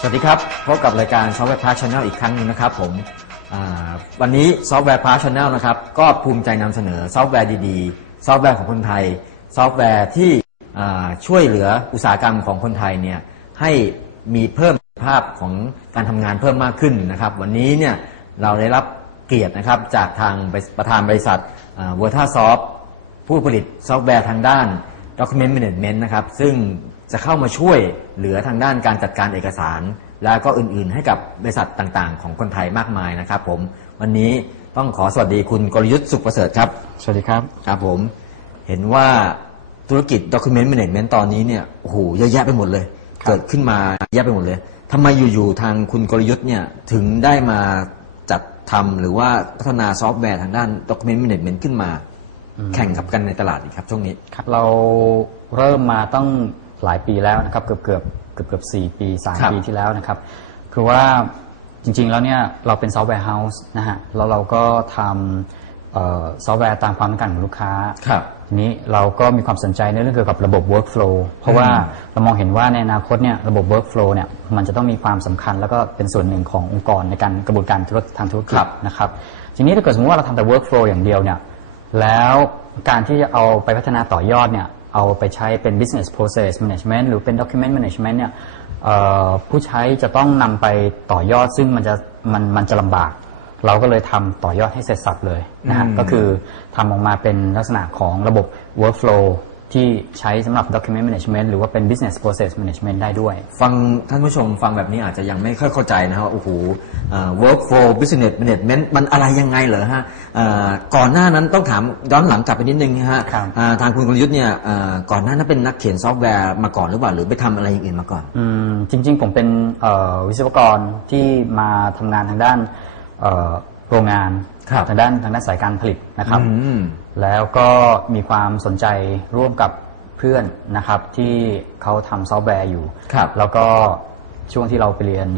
สวัสดีครับ พบกับรายการซอฟต์แวร์พาร์ชแนลอีกครั้งหนึงนะครับผมวันนี้ซอฟต์แวร์พาร์ชแนลนะครับ ก็ภูมิใจนำเสนอซอฟต์แวร์ดีๆ ซอฟต์แวร์ของคนไทย ซอฟต์แวร์ที่ช่วยเหลืออุตสาหกรรมของคนไทยเนี่ยให้มีเพิ่มภาพของการทำงานเพิ่มมากขึ้นนะครับ วันนี้เนี่ยเราได้รับเกียรตินะครับจากทางประธานบริษัทเวอร์ท่าซอฟผู้ผลิตซอฟต์แวร์ทางด้าน Document Management นะครับ ซึ่ง จะเข้ามาช่วยเหลือทางด้านการจัดการเอกสาร แล้วก็อื่นๆ ให้กับบริษัทต่างๆ ของคนไทยมากมายนะครับ ผมวันนี้ต้องขอสวัสดีคุณกลยุทธ์สุขประเสริฐครับ สวัสดีครับครับผมเห็นว่าธุรกิจ Document Management ตอนนี้เนี่ยโอ้โหเยอะแยะไปหมดเลยครับเกิดขึ้นมาเยอะแยะไปหมดเลยทำไมอยู่ๆทางคุณกลยุทธ์เนี่ยถึงได้มาจัดทำหรือว่าพัฒนาซอฟต์แวร์ทางด้าน Document Management ขึ้นมา แข่งกับกันในตลาดอีกครับช่วงนี้ครับเราเริ่มมาต้อง หลายปีแล้วนะครับเกือบเกือบเกือบเกือบสี่ปีสามครับ ปีที่แล้วนะครับ คือว่าจริงๆแล้วเนี่ยเราเป็นซอฟต์แวร์เฮาส์นะฮะแล้วเราก็ทำเอ่อซอฟต์แวร์ตามความต้องการของลูกค้า ครับ ทีนี้เราก็มีความสนใจในเรื่องเกี่ยวกับระบบ workflow เพราะว่าเรามองเห็นว่าในอนาคตเนี่ยระบบ workflow เนี่ยมันจะต้องมีความสำคัญ แล้วก็เป็นส่วนหนึ่งขององค์กรในการกระบวนการธุรกิจทางธุรกิคจรับ นะครับทีนี้ถ้าเกิดสมมติว่าเราทำแต่ workflow อย่างเดียวเนี่ยแล้วการที่จะเอาไปพัฒนาต่อยอดเนี่ย เอาไปใช้เป็น business process management หรือเป็น document management เนี่ยเอ่อผู้ใช้จะต้องนำไปต่อยอดซึ่งมันจะมันมันจะลำบาก เราก็เลยทำต่อยอดให้เสร็จสับเลยนะฮะอืมก็คือทำออกมาเป็นลักษณะของระบบ workflow ที่ใช้สำหรับ document management หรือว่าเป็น business process management ได้ด้วย ฟังท่านผู้ชมฟังแบบนี้อาจจะยังไม่ค่อยเข้าใจนะครับว่าโอ้โหเอ่อ workflow business management มันอะไรยังไงเหรอฮะเอ่อก่อนหน้านั้นต้องถามย้อนหลังกลับไปนิดนึงนะฮะครับอ่าทางคุณกลยุทธ์เนี่ยเอ่อก่อนหน้านั้นเป็นนักเขียนซอฟต์แวร์มาก่อนหรือเปล่าหรือไปทำอะไรอย่างอื่นมาก่อนอืมจริง ๆ ผมเป็นเอ่อวิศวกรที่มาทำงานทางด้านเอ่อโรงงานครับทางด้านทางด้านสายการผลิตนะครับอืม แล้วก็มีความสนใจร่วมกับเพื่อนนะครับที่เขาทำซอฟต์แวร์อยู่ ครับแล้วก็ช่วงที่เราไปเรียน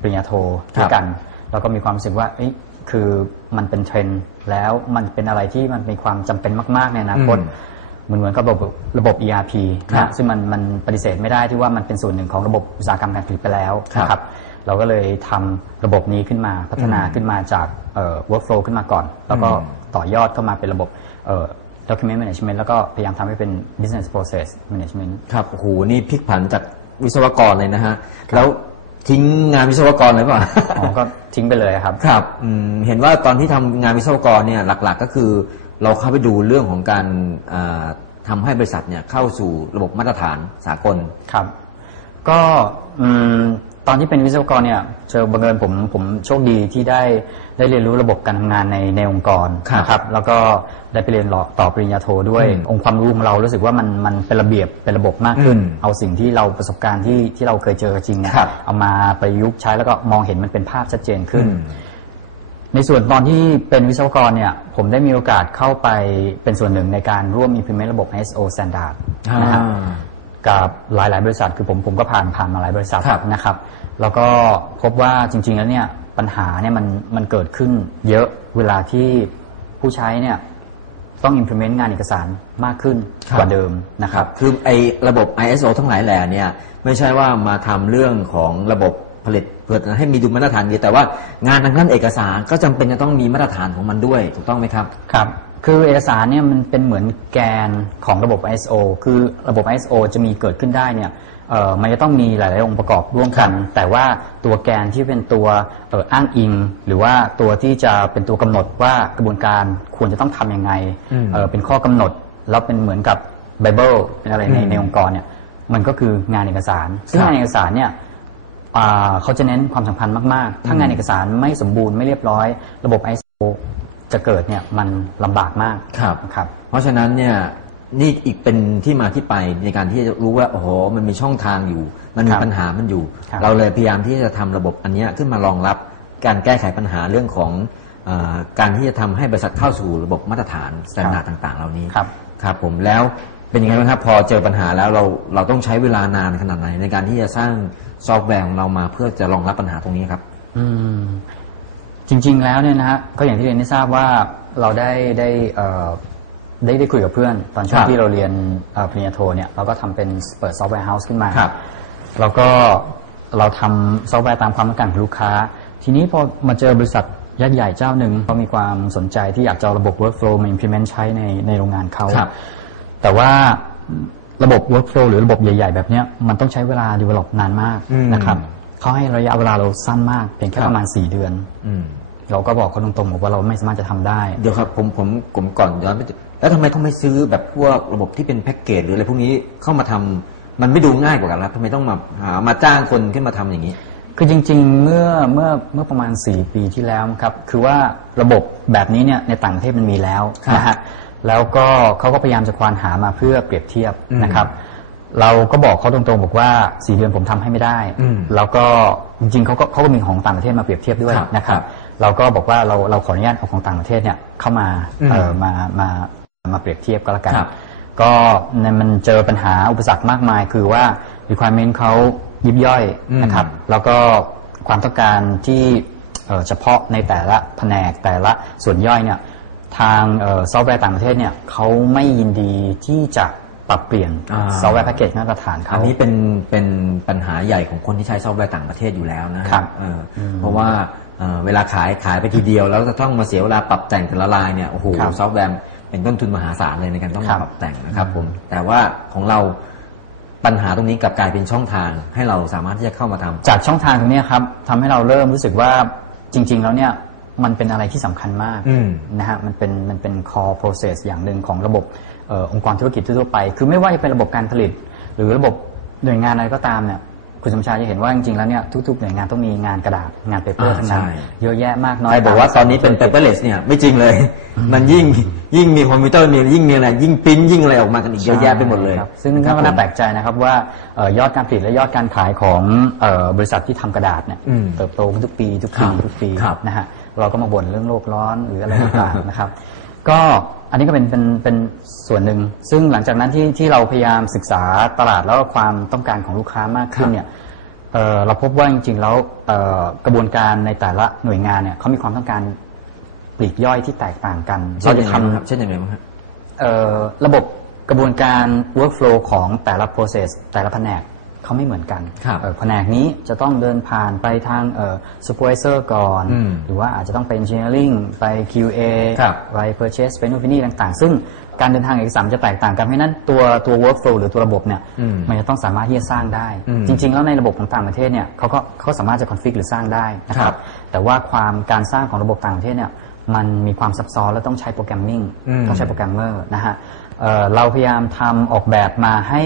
ปริญญาโทด้วยกัน เราก็มีความรู้สึกว่าเอ้ยคือมันเป็นเทรนด์แล้วมันเป็นอะไรที่มันมีความจำเป็นมากๆในอนาคต อืม เหมือนเหมือนกับระบบระบบ ERP ครันะบซึ่งมันมันปฏิเสธไม่ได้ที่ว่ามันเป็นส่วนหนึ่งของระบบอุตสาหกรรมการผลิตไปแล้วครับ นะครับ เราก็เลยทำระบบนี้ขึ้นมาพัฒนาอืมขึ้นมาจากเอ่อ workflow ขึ้นมาก่อน แล้วก็อืมต่อยอดเข้ามาเป็นระบบเอ่อ document management แล้วก็พยายามทำให้เป็น business process management ครับโอ้โหนี่พลิกผันจากวิศวกรเลยนะฮะ แล้วทิ้งงานวิศวกรเลยเปล่าอ๋อก็ทิ้งไปเลยครับ ครับอืมเห็นว่าตอนที่ทำงานวิศวกรเนี่ยหลักๆ ก็คือ เราเข้าไปดูเรื่องของการอ่าทำให้บริษัทเนี่ยเข้าสู่ระบบมาตรฐานสากล ครับ ก็อืม ตอนที่เป็นวิศวกรเนี่ยเจอบังเอิญผมผมโชคดีที่ได้ได้เรียนรู้ระบบการทำงานในในองค์กรครับนะครับ แล้วก็ได้ไปเรียนต่อต่อปริญญาโทด้วยอืมองค์ความรู้ของเรารู้สึกว่ามันมันเป็นระเบียบเป็นระบบมากขึ้นอืมเอาสิ่งที่เราประสบการณ์ที่ที่เราเคยเจอจริงเนี่ยครับเอามาประยุกต์ใช้แล้วก็มองเห็นมันเป็นภาพชัดเจนขึ้นอืมในส่วนตอนที่เป็นวิศวกรเนี่ยผมได้มีโอกาสเข้าไปเป็นส่วนหนึ่งในการร่วม implement ระบบ ISO standard นะครับอ่า กับหลาย ๆ บริษัทคือผมผมก็ผ่านผ่านมาหลายบริษัทครับ นะครับ แล้วก็พบว่าจริง ๆ แล้วเนี่ยปัญหาเนี่ยมันมันเกิดขึ้นเยอะเวลาที่ผู้ใช้เนี่ยต้อง implement งานเอกสารมากขึ้นครับ กว่าเดิมนะครับ คือไอ้ระบบ ISO ทั้งหลายแหล่เนี่ยไม่ใช่ว่ามาทำเรื่องของระบบผลิตเพื่อให้มีดูมาตรฐานเดียวแต่ว่างานทางด้านเอกสารก็จำเป็นจะต้องมีมาตรฐานของมันด้วย ถูกต้องไหมครับ ครับ คือเอกสารเนี่ยมันเป็นเหมือนแกนของระบบ ISO คือระบบ ISO จะมีเกิดขึ้นได้เนี่ยเอ่อมันจะต้องมีหลาย ๆ องค์ประกอบร่วมกัน แต่ว่าตัวแกนที่เป็นตัวเอ่ออ้างอิง หรือว่าตัวที่จะเป็นตัวกำหนดว่ากระบวนการควรจะต้องทำยังไงอืมเอ่อเป็นข้อกำหนดแล้วเป็นเหมือนกับไบเบิลเป็นอะไรในอืมในองค์กรเนี่ยมันก็คืองานเอกสาร ซึ่งครับงานเอกสารเนี่ยอ่าเขาจะเน้นความสำคัญมาก ๆ ถ้างานเอกสารไม่สมบูรณ์ไม่เรียบร้อย ระบบ ISO จะเกิดเนี่ยมันลำบากมากครับครับ เพราะฉะนั้นเนี่ยนี่อีกเป็นที่มาที่ไปในการที่จะรู้ว่าโอ้โหมันมีช่องทางอยู่ มันมีครับปัญหามันอยู่ครับเราเลยพยายามที่จะทำระบบอันเนี้ยขึ้นมารองรับการแก้ไขปัญหาเรื่องของเออการที่จะทำให้บริษัทเข้าสู่ระบบมาตรฐานสแตนดาร์ดต่าง ๆ เหล่านี้ครับครับผมแล้วเป็นยังไงบ้างครับพอเจอปัญหาแล้วเราเราต้องใช้เวลานานขนาดไหนในการที่จะสร้างซอฟต์แวร์ของเรามาเพื่อจะรองรับปัญหาตรงนี้ครับ อืม จริง ๆ แล้วเนี่ยนะฮะก็อย่างที่เรียนได้ทราบว่าเราได้ได้เอ่อได้ได้คุยกับเพื่อน ตอนช่วคงรับที่เราเรียนเอ่อปริญญาโทเนี่ยเราก็ทำเป็นเปิดซอฟต์แวร์เฮาส์ขึ้นมาครับแล้วก็เราทำซอฟต์แวร์ตามความต้องการของลูกค้า ทีนี้พอมาเจอบริษัทยักษ์ใหญ่เจ้าหนึ่งเขามีความสนใจที่อยากจะเอาระบบ workflow มา implement ใช้ในในโรงงานเขา ครับ แต่ว่าระบบ workflow หรือระบบใหญ่ ๆ แบบเนี้ยมันต้องใช้เวลา develop นานมากอืมนะครับเขาให้ระยะเวลาเราสั้นมาก เพียงแค่ครับ ประมาณ 4 เดือน อืม เราก็บอกเขาตรงๆบอกว่าเราไม่สามารถจะทำได้ เดี๋ยวครับผมผมผมก่อนย้อนไปถึงแล้วทำไมเขาไม่ซื้อแบบพวกระบบที่เป็นแพ็กเกจหรืออะไรพวกนี้เข้ามาทำมันไม่ดูง่ายกว่ากันแล้วทำไมต้องมาหามาจ้างคนขึ้นมาทำอย่างนี้ คือจริงๆ เมื่อเมื่อเมื่อประมาณ 4 ปีที่แล้วครับ คือว่าระบบแบบนี้เนี่ยในต่างประเทศมันมีแล้วครับนะฮะแล้วก็เขาก็พยายามจะควานหามาเพื่อเปรียบเทียบอืมนะครับ เราก็บอกเขาตรงๆบอกว่า 4 เดือนผมทำให้ไม่ได้ อืมแล้วก็จริงๆเขาก็เขาก็มีของต่างประเทศมาเปรียบเทียบด้วยครับนะครับ ครับ เราก็บอกว่าเราเราขออนุญาตเอาของต่างประเทศเนี่ยเข้ามาอืมเออมามามาเปรียบเทียบก็แล้วกันครับก็ในมันเจอปัญหาอุปสรรคมากมาย คือว่า requirement เขายิบย่อยนะครับ แล้วก็ความต้องการที่เอ่อเฉพาะในแต่ละแผนกแต่ละส่วนย่อยเนี่ยทางซอฟต์แวร์ต่างประเทศเนี่ยเขาไม่ยินดีที่จะปรับเปลี่ยนอ่าซอฟต์แวร์แพ็กเกจมาตรฐานเขาอันนี้เป็นเป็นปัญหาใหญ่ของคนที่ใช้ซอฟต์แวร์ต่างประเทศอยู่แล้วนะครับเอออเพราะว่า เอ่อเวลาขายขายไปทีเดียว แล้วจะต้องมาเสียเวลาปรับแต่งแต่ละลายเนี่ยโอ้โหครับซอฟต์แวร์เป็นต้นทุนมหาศาลเลยในการต้องครัมาบปรับแต่งนะครับผมแต่ว่าของเราปัญหาตรงนี้กลับกลายเป็นช่องทางให้เราสามารถที่จะเข้ามาทำจากช่องทางตรงเนี้ยครับทำให้เราเริ่มรู้สึกว่าจริง ๆ แล้วเนี่ยมันเป็นอะไรที่สำคัญมากอืมนะฮะมันเป็นมันเป็น core process อย่างหนึ่งของระบบเออองค์กรธุรกิจทั่วๆไป คือไม่ว่าจะเป็นระบบการผลิต หรือระบบหน่วยงานอะไรก็ตามเนี่ย คุณสมชายจะเห็นว่าจริงๆแล้วเนี่ยทุกๆหน่วยงานต้องมีงานกระดาษงานเปเปอร์อ่าทั้งนั้นใช่เยอะแยะมากน้อยใครบอกว่าตอนนี้เป็น paperless เนี่ยไม่จริงเลย มันยิ่งยิ่งมีคอมพิวเตอร์มียิ่งมีอะไรยิ่งปริ้นยิ่งอะไรออกมากันอีกเยอะแยะไปหมดเลยครับซึ่งครับก็น่าผมแปลกใจนะครับว่าเอ่อยอดการผลิตและยอดการขายของเอ่อบริษัทที่ทำกระดาษเนี่ยอืมเติบโตขึ้นทุกปีทุกครัปีบทุกปีครับนะฮะเราก็มาบ่นเรื่องโลกร้อนหรืออะไรต่างๆนะครับ ก็อันนี้ก็เป็นเป็นเป็นส่วนหนึ่ง ซึ่งหลังจากนั้นที่ที่เราพยายามศึกษาตลาดแล้วก็ความต้องการของลูกค้ามากขึ้นเนี่ยเอ่อเราพบว่าจริง ๆ แล้วเอ่อกระบวนการในแต่ละหน่วยงานเนี่ยเขามีความต้องการปลีกย่อยที่แตกต่างกันเช่นจะยังไงทำบ้างครับเช่นยังไงบ้างครับเอ่อระบบกระบวนการ workflow ของแต่ละ process แต่ละแผนก เขาไม่เหมือนกันครับเอ่อแผนกนี้จะต้องเดินผ่านไปทางเอ่อ supervisor ก่อนอืมหรือว่าอาจจะต้องไป engineering ไป QA ครับไป purchase ไปนู่นไปนี่ต่างๆ ซึ่งการเดินทางเอกสารจะแตกต่างกันเพราะฉะนั้นตัวตัว workflow หรือตัวระบบเนี่ยอืมมันจะต้องสามารถที่จะสร้างได้อืมจริง ๆ แล้วในระบบของต่างประเทศเนี่ยเขาก็เขาสามารถจะ config หรือสร้างได้นะคครัรับบแต่ว่าความการสร้างของระบบต่างประเทศเนี่ยมันมีความซับซ้อนและต้องใช้โปรแกรมมิ่งอืมต้องใช้โปรแกรมเมอร์นะฮะเอ่อเราพยายามทำออกแบบมาให้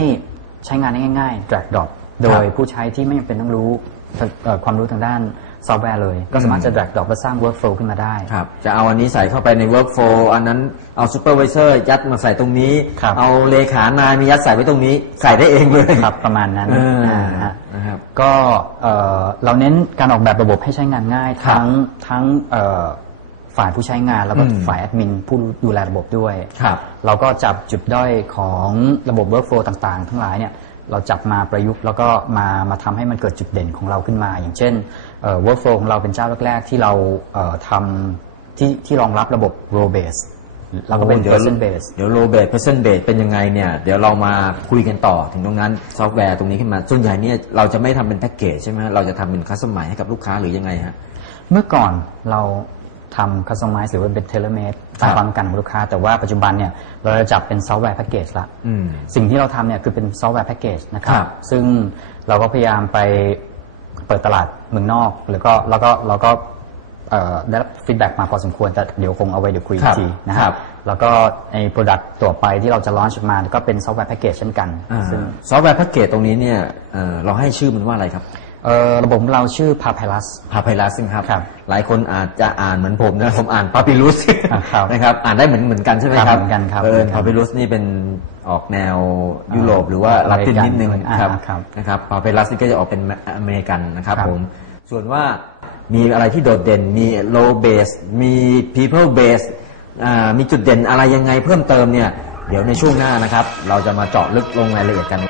ใช้งานได้ง่ายๆ drag drop โดยผู้ใช้ที่ไม่จำเป็นต้องรู้เอ่อความรู้ทางด้านซอฟต์แวร์เลย ก็สามารถจะ drag drop และสร้าง workflow ขึ้นมาได้ครับจะเอาอันนี้ใส่เข้าไปใน workflow อันนั้นเอา supervisor ยัดมาใส่ตรงนี้ครับเอาเลขานายมียัดใส่ไว้ตรงนี้ ใส่ได้เองเลยครับประมาณนั้นเอออ่าฮะนะครับก็เอ่อเราเน้นการออกแบบระบบให้ใช้งานง่ายครับทั้งทั้งเอ่อ ฝ่ายผู้ใช้งานแล้วก็อืมฝ่ายแอดมินผู้ดูแลระบบด้วยครับเราก็จับจุดด้อยของระบบ workflow ต่างๆ ทั้งหลายเนี่ยเราจับมาประยุกต์แล้วก็มามาทำให้มันเกิดจุดเด่นของเราขึ้นมา อย่างเช่นเอ่อ workflow ของเราเป็นเจ้าแรกๆที่เราเอ่อทำที่ที่รองรับระบบ role base แล้วก็เป็นดี๋ยว person base เดี๋ยวโลเบสเพอร์เซนเบสเป็นยังไงเนี่ยเดี๋ยวเรามาคุยกันต่อถึงตรงนั้นซอฟต์แวร์ตรงนี้ขึ้นมาส่วนใหญ่เนี่ยเราจะไม่ทำเป็นแพ็กเกจใช่ไหมเราจะทำเป็นคัสตอมไมให้กับลูกค้าหรือยังไงฮะเมื่อก่อนเรา ทำ customize หรือว่าเป็น tailor made ตามความต้องการของลูกค้า แต่ว่าปัจจุบันเนี่ยเราจะจับเป็นซอฟต์แวร์แพ็กเกจละอืมสิ่งที่เราทำเนี่ยคือเป็นซอฟต์แวร์แพ็กเกจนะครัครับบซึ่งเราก็พยายามไปเปิดตลาดเมืองนอก แล้วก็แล้วก็เราก็เอ่อได้รับฟีดแบ็กมาพอสมควรแต่เดี๋ยวคงเอาไว้เดี๋ยวคุยอีกทีนะคครัรับบแล้วก็ในโปรดักต์ตัวไปที่เราจะลอนช์มาก็เป็นซอฟต์แวร์แพ็กเกจเช่นกันอ่าซึ่งซอฟต์แวร์แพ็กเกจตรงนี้เนี่ยเอ่อเราให้ชื่อมันว่าอะไรครับเอ่อ ระบบของเราชื่อ Papyrus พาไพลัสครับ ครับหลายคนอาจจะอ่านเหมือนผมนะ ผมอ่านพาปิลุสอ่าครับนะครับ อ่านได้เหมือนเหมือนกันใช่ไหมคครัรับบเหมือนกันครับเอเหมืออนกันพาปิลุสนี่เป็นออกแนวยุโรปหรือว่าลาตินนิดนึงอ่าครับครับนะครับ พาไพลัสนี่ก็จะออกเป็นอเมริกันนะครับครับผม ส่วนว่ามีอะไรที่โดดเด่น มี low base มี people base อ่ามีจุดเด่นอะไรยังไงเพิ่มเติมเนี่ย เดี๋ยวในช่วงหน้านะครับ เราจะมาเจาะลึกลงรายละเอียดกัน